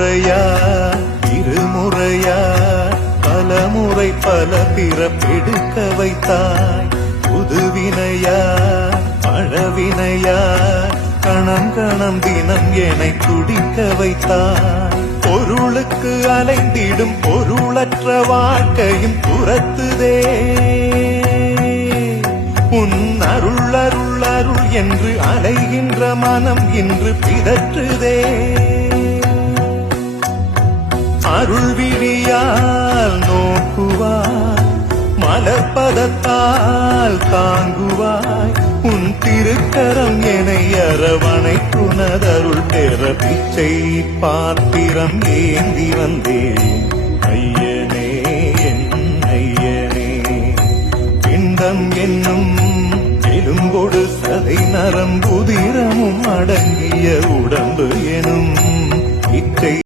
முறையா இருமுறையா பலமுறை பல பிறப்பெடுக்க வைத்தாய். புதுவினையா பழவினையா கணம் கணம் தினம் என்னை துடிக்க வைத்தாய். பொருளுக்கு அலைந்திடும் பொருளற்ற வாழ்க்கையும் துரத்துதே. உன் அருள் அருள் அருள் என்று அலைகின்ற மனம் இன்று பிதற்றுதே. அருள் விழியால் நோக்குவாய், மலர்பதத்தால் தாங்குவாய். உன் திருக்கரம் என்னை அரவணைக்குனதருள் பெற பிச்சை பாத்திரம் ஏந்தி வந்தேன். ஐயனே என் ஐயனே, பிண்டம் என்னும் எலும்பொடு சதை நரம்புதிரமும் அடங்கிய உடம்பு எனும் இச்சை